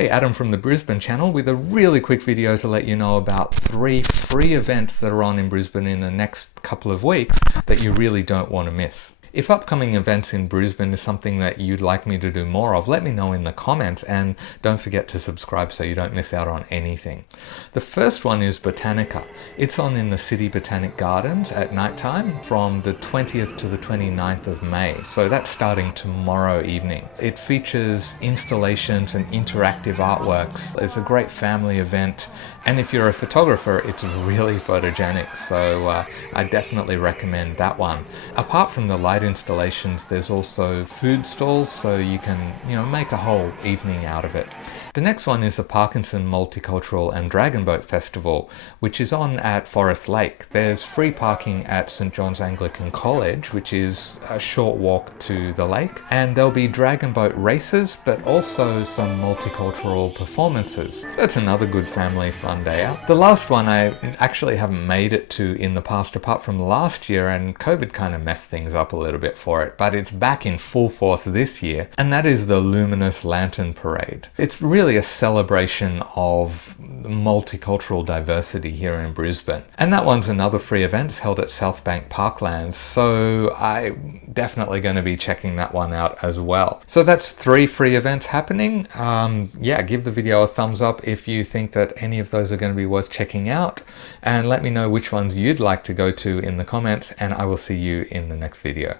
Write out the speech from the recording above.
Hey, Adam from the Brisbane channel with a really quick video to let you know about 3 free events that are on in Brisbane in the next couple of weeks that you really don't want to miss. If upcoming events in Brisbane is something that you'd like me to do more of, let me know in the comments, and don't forget to subscribe so you don't miss out on anything. The first one is Botanica. It's on in the city Botanic Gardens at night time from the 20th to the 29th of May. So that's starting tomorrow evening. It features installations and interactive artworks. It's a great family event. And if you're a photographer, it's really photogenic, so I definitely recommend that one. Apart from the light installations, there's also food stalls, so you can, make a whole evening out of it. The next one is the Parkinson Multicultural and Dragon Boat Festival, which is on at Forest Lake. There's free parking at St John's Anglican College, which is a short walk to the lake, and there'll be dragon boat races, but also some multicultural performances. That's another good family fun day out. The last one I actually haven't made it to in the past, apart from last year, and COVID kind of messed things up a little bit for it, but it's back in full force this year, and that is the Luminous Lantern Parade. It's really a celebration of multicultural diversity here in Brisbane. And that one's another free event. It's held at South Bank Parklands, so I'm definitely going to be checking that one out as well. So that's 3 free events happening. Yeah, give the video a thumbs up if you think that any of those are going to be worth checking out, and let me know which ones you'd like to go to in the comments, and I will see you in the next video.